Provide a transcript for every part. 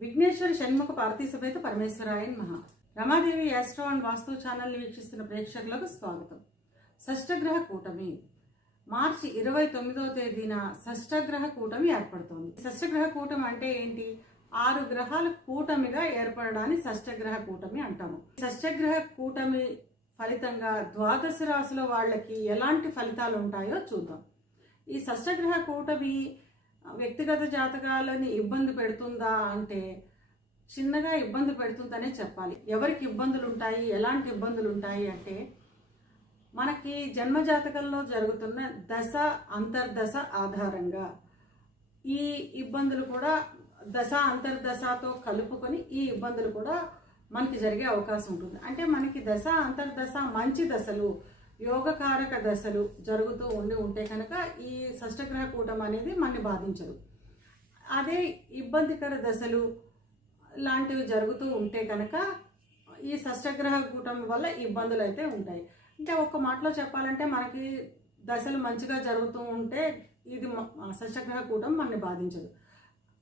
విఘ్నేశ్వరి షణ్ముఖ పార్వతీ సమేత పరమేశ్వరాయ నమః. Ramadevi astro and వాస్తు ఛానల్ని వీక్షిస్తున్న ప్రేక్షకులకు స్వాగతం. షష్టగ్రహ కూటమి మార్చి 29వ తేదీన షష్టగ్రహ కూటమి ఏర్పడుతోంది. షష్టగ్రహ కూటమి అంటే ఏంటి? 6 గ్రహాల కూటమిగా ఏర్పడడాన్ని షష్టగ్రహ కూటమి అంటాము. షష్టగ్రహ కూటమి ఫలితంగా ద్వాదశ రాశుల వాళ్ళకి ఎలాంటి ఫలితాలు ఉంటాయో చూద్దాం. ఈ షష్టగ్రహ కూటమి వ్యక్తిగత జాతకాలని ఇబ్బంది పెడుతుందా అంటే చిన్నగా ఇబ్బంది పెడుతుందనే చెప్పాలి. ఎవరికి ఇబ్బందులు ఉంటాయి, ఎలాంటి ఇబ్బందులు ఉంటాయి అంటే మనకి జన్మ జాతకంలో జరుగుతున్న దశ అంతర్దశ ఆధారంగా ఈ ఇబ్బందులు కూడా దశ అంతర్దశతో కలుపుకొని ఈ ఇబ్బందులు కూడా మనకి జరిగే అవకాశం ఉంటుంది. అంటే మనకి దశ అంతర్దశ మంచి దశలు, యోగకారక దశలు జరుగుతూ ఉంటే కనుక ఈ షష్టగ్రహ కూటమి అనేది మనని బాధించదు. అదే ఇబ్బందికర దశలు లాంటివి జరుగుతూ ఉంటే కనుక ఈ షష్టగ్రహ కూటమి వల్ల ఇబ్బందులు అయితే ఉంటాయి. అంటే ఒక్క మాటలో చెప్పాలంటే మనకి దశలు మంచిగా జరుగుతూ ఉంటే ఇది షష్టగ్రహ కూటమి మనని బాధించదు.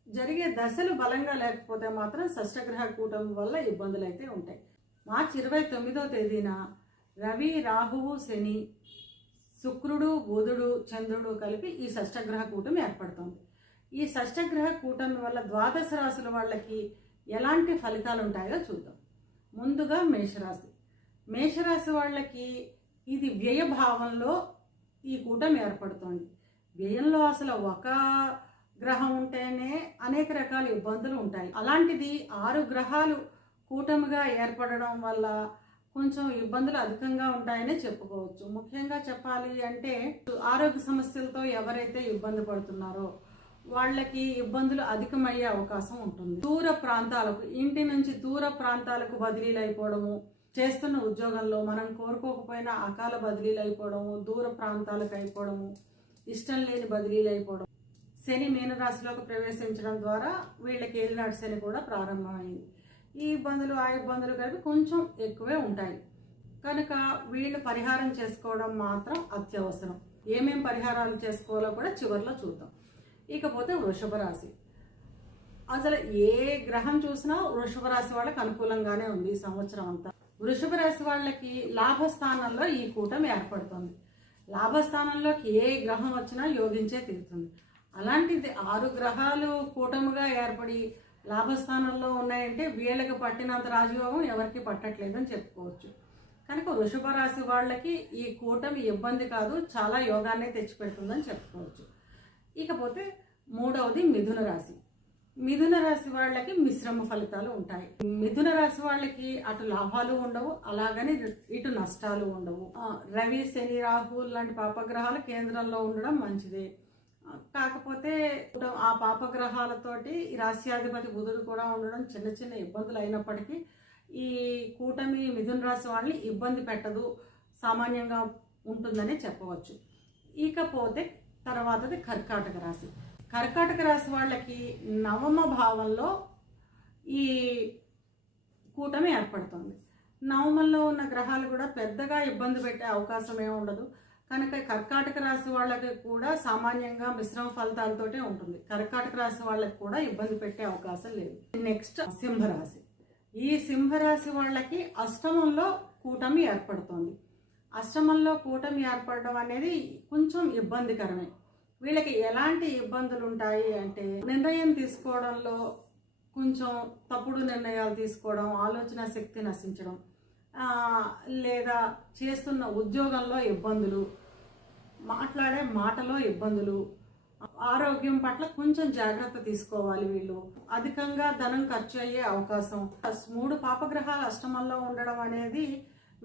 జరిగే దశలు బలంగా లేకపోతే మాత్రం షష్టగ్రహ కూటమి వల్ల ఇబ్బందులు అయితే ఉంటాయి. మార్చి 29వ తేదీన రవి, రాహువు, శని, శుక్రుడు, బుధుడు, చంద్రుడు కలిపి ఈ షష్టగ్రహ కూటమి ఏర్పడుతుంది. ఈ షష్టగ్రహ కూటమి వల్ల ద్వాదశ రాశుల వాళ్ళకి ఎలాంటి ఫలితాలు ఉంటాయో చూద్దాం. ముందుగా మేషరాశి. మేషరాశి వాళ్ళకి ఇది వ్యయభావంలో ఈ కూటమి ఏర్పడుతుంది. వ్యయంలో అసలు ఒక గ్రహం ఉంటేనే అనేక రకాల ఇబ్బందులు ఉంటాయి. అలాంటిది 6 గ్రహాలు కూటమిగా ఏర్పడడం వల్ల కొంచెం ఇబ్బందులు అధికంగా ఉంటాయనే చెప్పుకోవచ్చు. ముఖ్యంగా చెప్పాలి అంటే ఆరోగ్య సమస్యలతో ఎవరైతే ఇబ్బంది పడుతున్నారో వాళ్ళకి ఇబ్బందులు అధికమయ్యే అవకాశం ఉంటుంది. దూర ప్రాంతాలకు, ఇంటి నుంచి దూర ప్రాంతాలకు బదిలీలు అయిపోవడము, చేస్తున్న ఉద్యోగంలో మనం కోరుకోకపోయినా అకాల బదిలీలు అయిపోవడము, దూర ప్రాంతాలకు అయిపోవడము, ఇష్టం లేని బదిలీలు అయిపోవడం. శని మీనరాశిలోకి ప్రవేశించడం ద్వారా వీళ్ళకి ఏలినాటి శని కూడా ప్రారంభమైంది. ఈ ఇబ్బందులు ఆ ఇబ్బందులు కలిపి కొంచెం ఎక్కువే ఉంటాయి కనుక వీళ్ళు పరిహారం చేసుకోవడం మాత్రం అత్యవసరం. ఏమేం పరిహారాలు చేసుకోవాలో కూడా చివరిలో చూద్దాం. ఇకపోతే వృషభ రాశి. అసలు ఏ గ్రహం చూసినా వృషభ రాశి వాళ్ళకి అనుకూలంగానే ఉంది ఈ సంవత్సరం అంతా. వృషభ రాశి వాళ్ళకి లాభస్థానంలో ఈ కూటమి ఏర్పడుతుంది. లాభస్థానంలోకి ఏ గ్రహం వచ్చినా యోగించే తీరుతుంది. అలాంటిది 6 గ్రహాలు కూటమిగా ఏర్పడి లాభస్థానంలో ఉన్నాయంటే వీళ్ళకి పట్టినంత రాజయోగం ఎవరికి పట్టట్లేదని చెప్పుకోవచ్చు. కనుక వృషభ రాశి వాళ్ళకి ఈ కూటమి ఇబ్బంది కాదు, చాలా యోగాన్ని తెచ్చిపెడుతుందని చెప్పుకోవచ్చు. ఇకపోతే మూడవది మిథున రాశి. మిథున రాశి వాళ్ళకి మిశ్రమ ఫలితాలు ఉంటాయి. మిథున రాశి వాళ్ళకి అటు లాభాలు ఉండవు, అలాగని ఇటు నష్టాలు ఉండవు. రవి, శని, రాహు లాంటి పాపగ్రహాలు కేంద్రంలో ఉండడం మంచిదే. కాకపోతే ఆ పాపగ్రహాలతోటి రాశ్యాధిపతి బుధుడు కూడా ఉండడం చిన్న చిన్న ఇబ్బందులు అయినప్పటికీ ఈ కూటమి మిథున రాశి వాళ్ళని ఇబ్బంది పెట్టదు, సామాన్యంగా ఉంటుందని చెప్పవచ్చు. ఇకపోతే తర్వాతది కర్కాటక రాశి. కర్కాటక రాశి వాళ్ళకి నవమ భావంలో ఈ కూటమి ఏర్పడుతుంది. నవమంలో ఉన్న గ్రహాలు కూడా పెద్దగా ఇబ్బంది పెట్టే అవకాశం ఏమి ఉండదు కనుక కర్కాటక రాశి వాళ్ళకి కూడా సామాన్యంగా మిశ్రమ ఫలితాలతోటే ఉంటుంది. కర్కాటక రాశి వాళ్ళకి కూడా ఇబ్బంది పెట్టే అవకాశం లేదు. నెక్స్ట్ సింహరాశి. ఈ సింహరాశి వాళ్ళకి అష్టమంలో కూటమి ఏర్పడుతుంది. అష్టమంలో కూటమి ఏర్పడడం అనేది కొంచెం ఇబ్బందికరమే. వీళ్ళకి ఎలాంటి ఇబ్బందులు ఉంటాయి అంటే నిర్ణయం తీసుకోవడంలో కొంచెం తప్పుడు నిర్ణయాలు తీసుకోవడం, ఆలోచన శక్తి నశించడం, లేదా చేస్తున్న ఉద్యోగంలో ఇబ్బందులు, మాట్లాడే మాటలో ఇబ్బందులు, ఆరోగ్యం పట్ల కొంచెం జాగ్రత్త తీసుకోవాలి. వీళ్ళు అధికంగా ధనం ఖర్చు అయ్యే అవకాశం. 3 పాపగ్రహాలు అష్టమంలో ఉండడం అనేది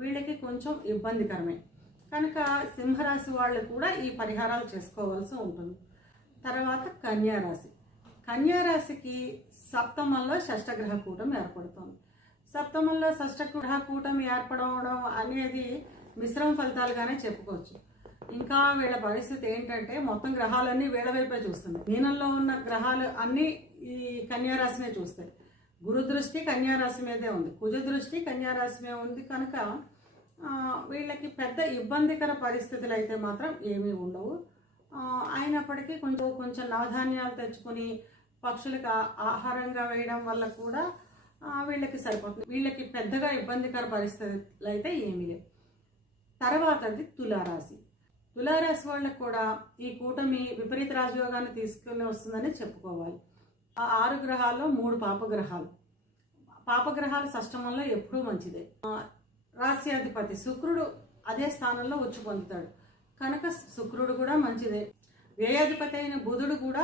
వీళ్ళకి కొంచెం ఇబ్బందికరమే కనుక సింహరాశి వాళ్ళు కూడా ఈ పరిహారాలు చేసుకోవాల్సి ఉంటుంది. తర్వాత కన్యారాశి. కన్యారాశికి సప్తమంలో షష్టగ్రహ కూటమి ఏర్పడుతుంది. సప్తమంలో షష్టగ్రహ కూటమి ఏర్పడడం అనేది మిశ్రమ ఫలితాలుగానే చెప్పుకోవచ్చు. ఇంకా వీళ్ళ పరిస్థితి ఏంటంటే మొత్తం గ్రహాలన్నీ వీళ్ళ వైపే చూస్తున్నాయి. మీనంలో ఉన్న గ్రహాలు అన్నీ ఈ కన్యారాశినే చూస్తాయి. గురు దృష్టి కన్యారాశి మీదే ఉంది, కుజ దృష్టి కన్యారాశి మీద ఉంది కనుక వీళ్ళకి పెద్ద ఇబ్బందికర పరిస్థితులు అయితే మాత్రం ఏమీ ఉండవు. అయినప్పటికీ కొంచెం నవధాన్యాలు తెచ్చుకొని పక్షులకు ఆహారంగా వేయడం వల్ల కూడా వీళ్ళకి సరిపోతుంది. వీళ్ళకి పెద్దగా ఇబ్బందికర పరిస్థితులు అయితే ఏమీ లేవు. తర్వాతది తులారాశి. తులారాశి వాళ్ళకు కూడా ఈ కూటమి విపరీత రాజయోగాన్ని తీసుకుని వస్తుందని చెప్పుకోవాలి. ఆ 6 గ్రహాల్లో 3 పాపగ్రహాలు. పాపగ్రహాలు షష్టమంలో ఎప్పుడూ మంచిదే. రాశ్యాధిపతి శుక్రుడు అదే స్థానంలో వచ్చి పొందుతాడు కనుక శుక్రుడు కూడా మంచిదే. వ్యయాధిపతి అయిన బుధుడు కూడా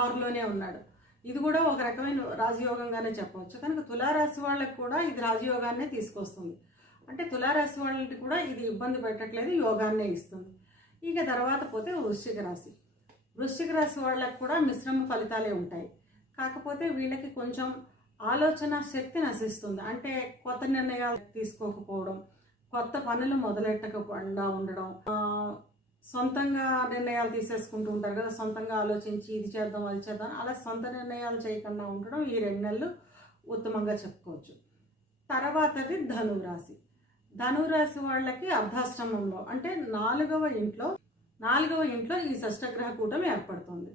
6లోనే ఉన్నాడు. ఇది కూడా ఒక రకమైన రాజయోగంగానే చెప్పవచ్చు. కనుక తులారాశి వాళ్ళకి కూడా ఇది రాజయోగాన్నే తీసుకొస్తుంది. అంటే తులారాశి వాళ్ళకి కూడా ఇది ఇబ్బంది పెట్టట్లేదు, యోగాన్నే ఇస్తుంది. ఇక తర్వాత పోతే వృశ్చిక రాశి. వృశ్చిక రాశి వాళ్ళకి కూడా మిశ్రమ ఫలితాలే ఉంటాయి. కాకపోతే వీళ్ళకి కొంచెం ఆలోచన శక్తి నశిస్తుంది. అంటే కొత్త నిర్ణయాలు తీసుకోకపోవడం, కొత్త పనులు మొదలెట్టకుండా ఉండడం, సొంతంగా నిర్ణయాలు తీసేసుకుంటూ ఉంటారు కదా, సొంతంగా ఆలోచించి ఇది చేద్దాం అది చేద్దాం, అలా సొంత నిర్ణయాలు చేయకుండా ఉండడం ఈ 2 నెలలు ఉత్తమంగా చెప్పుకోవచ్చు. తర్వాతది ధనురాశి. ధనురాశి వాళ్ళకి అర్ధాష్టమంలో అంటే 4వ ఇంట్లో ఈ షష్టగ్రహ కూటమి ఏర్పడుతుంది.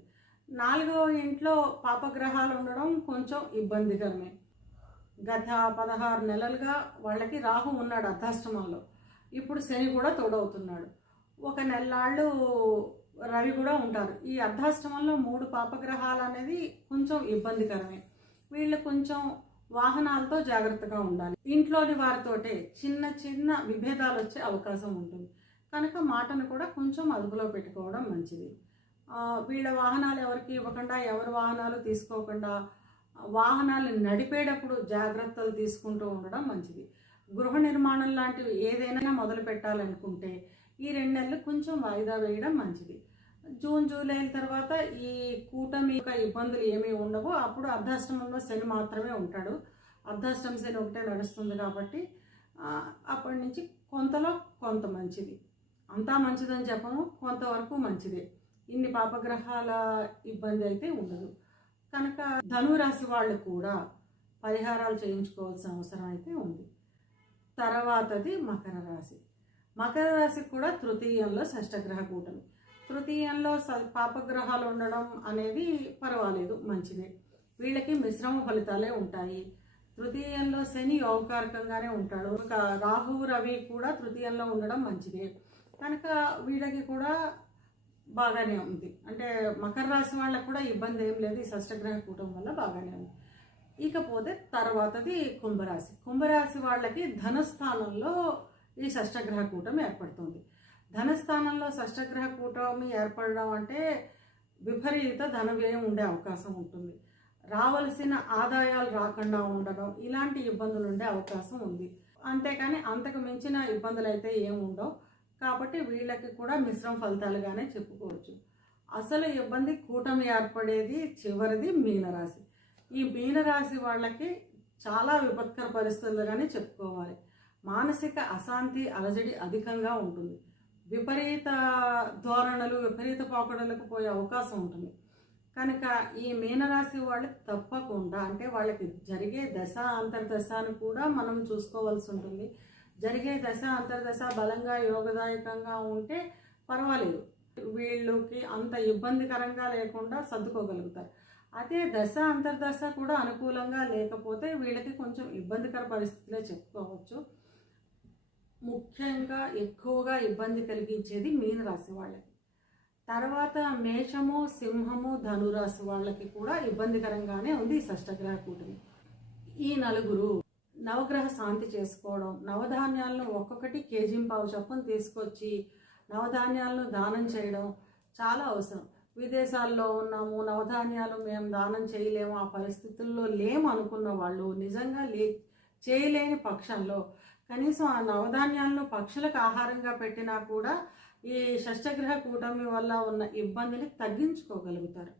4వ ఇంట్లో పాపగ్రహాలు ఉండడం కొంచెం ఇబ్బందికరమే. గత 16 నెలలుగా వాళ్ళకి రాహు ఉన్నాడు అర్ధాష్టమంలో. ఇప్పుడు శని కూడా తోడవుతున్నాడు. ఒక నెల్లాళ్ళు రవి కూడా ఉంటారు. ఈ అర్ధాష్టమంలో 3 పాపగ్రహాలు అనేది కొంచెం ఇబ్బందికరమే. వీళ్ళు కొంచెం వాహనాలతో జాగ్రత్తగా ఉండాలి. ఇంట్లోని వారితోటే చిన్న విభేదాలు వచ్చే అవకాశం ఉంటుంది కనుక మాటను కూడా కొంచెం అదుపులో పెట్టుకోవడం మంచిది. వీళ్ళ వాహనాలు ఎవరికి ఇవ్వకుండా, ఎవరి వాహనాలు తీసుకోకుండా, వాహనాలు నడిపేటప్పుడు జాగ్రత్తలు తీసుకుంటూ ఉండడం మంచిది. గృహ నిర్మాణం లాంటివి ఏదైనా మొదలు పెట్టాలనుకుంటే ఈ 2 నెలలు కొంచెం వాయిదా వేయడం మంచిది. జూన్ జూలై తర్వాత ఈ కూటమి ఇబ్బందులు ఏమీ ఉండవు. అప్పుడు అర్ధాష్టమంలో శని మాత్రమే ఉంటాడు. అర్ధాష్టమ శని ఒకటే నడుస్తుంది కాబట్టి అప్పటి నుంచి కొంతలో కొంత మంచిది. అంతా మంచిదని చెప్పము, కొంతవరకు మంచిదే. ఇన్ని పాపగ్రహాల ఇబ్బంది అయితే ఉండదు. కనుక ధనురాశి వాళ్ళు కూడా పరిహారాలు చేయించుకోవాల్సిన అవసరం అయితే ఉంది. తర్వాతది మకర రాశి. మకర రాశికి కూడా తృతీయంలో షష్టగ్రహ కూటమి. తృతీయంలో పాపగ్రహాలు ఉండడం అనేది పర్వాలేదు, మంచిదే. వీళ్ళకి మిశ్రమ ఫలితాలే ఉంటాయి. తృతీయంలో శని యోగకారకంగానే ఉంటాడు. రాహు రవి కూడా తృతీయంలో ఉండడం మంచిదే. కనుక వీళ్ళకి కూడా బాగానే ఉంది. అంటే మకర రాశి వాళ్ళకు కూడా ఇబ్బంది ఏం లేదు ఈ షష్టగ్రహ కూటమి వల్ల, బాగానే ఉంది. ఇకపోతే తర్వాతది కుంభరాశి. కుంభరాశి వాళ్ళకి ధనస్థానంలో ఈ షష్టగ్రహ కూటమి ఏర్పడుతుంది. ధనస్థానంలో షష్టగ్రహ కూటమి ఏర్పడడం అంటే విపరీత ధన వ్యయం ఉండే అవకాశం ఉంటుంది. రావలసిన ఆదాయాలు రాకుండా ఉండడం, ఇలాంటి ఇబ్బందులు ఉండే అవకాశం ఉంది. అంతేకాని అంతకు మించిన ఇబ్బందులు అయితే ఏమి ఉండవు. కాబట్టి వీళ్ళకి కూడా మిశ్రమ ఫలితాలుగానే చెప్పుకోవచ్చు. అసలు ఇబ్బంది కూటమి ఏర్పడేది చివరిది మీనరాశి. ఈ మీనరాశి వాళ్ళకి చాలా విపత్కర పరిస్థితులుగానే చెప్పుకోవాలి. మానసిక అశాంతి, అలజడి అధికంగా ఉంటుంది. విపరీత ధోరణులు, విపరీత పోకడలకు పోయే అవకాశం ఉంటుంది. కనుక ఈ మీనరాశి వాళ్ళు తప్పకుండా, అంటే వాళ్ళకి జరిగే దశ అంతర్దశను కూడా మనం చూసుకోవాల్సి ఉంటుంది. జరిగే దశ అంతర్దశ బలంగా యోగదాయకంగా ఉంటే పర్వాలేదు, వీళ్ళకి అంత ఇబ్బందికరంగా లేకుండా సర్దుకోగలుగుతారు. అదే దశ అంతర్దశ కూడా అనుకూలంగా లేకపోతే వీళ్ళకి కొంచెం ఇబ్బందికర పరిస్థితులే చెప్పుకోవచ్చు. ముఖ్యంగా ఎక్కువగా ఇబ్బంది కలిగించేది మీనరాశి వాళ్ళకి. తర్వాత మేషము, సింహము, ధనురాశి వాళ్ళకి కూడా ఇబ్బందికరంగానే ఉంది ఈ షష్టగ్రహ కూటమి. ఈ నలుగురు నవగ్రహ శాంతి చేసుకోవడం, నవధాన్యాలను ఒక్కొక్కటి కేజీంపావు చొప్పున తీసుకొచ్చి నవధాన్యాలను దానం చేయడం చాలా అవసరం. విదేశాల్లో ఉన్నాము, నవధాన్యాలు మేము దానం చేయలేము, ఆ పరిస్థితుల్లో లేము అనుకున్న వాళ్ళు నిజంగా చేయలేని పక్షంలో కనీసం ఆ నవధాన్యాలను పక్షులకు ఆహారంగా పెట్టినా కూడా ఈ షష్టగ్రహ కూటమి వల్ల ఉన్న ఇబ్బందిని తగ్గించుకోగలుగుతారు.